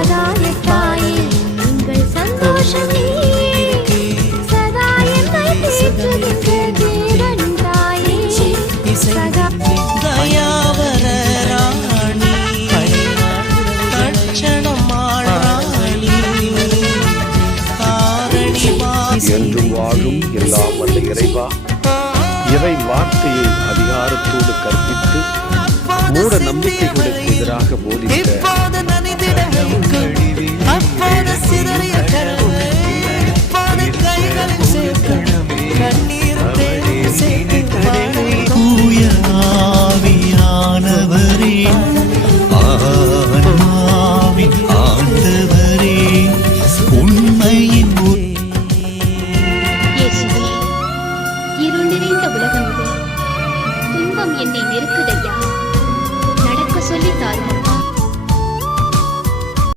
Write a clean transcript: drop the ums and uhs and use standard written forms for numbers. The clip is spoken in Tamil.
சகாய தாயே எங்கள் சந்தோஷம் நீயே சதா என்னை தேற்றுகின்ற தேவன் தாயே தயாவர ராணி தட்சணமாளாணி காரணி என்றும் வாழும் எல்லாம் வல்ல இறைவா, இறை வார்த்தையை அதிகாரத்தோடு கற்பித்து மூட நம்பிக்கைகளுக்கு எதிராக போதித்த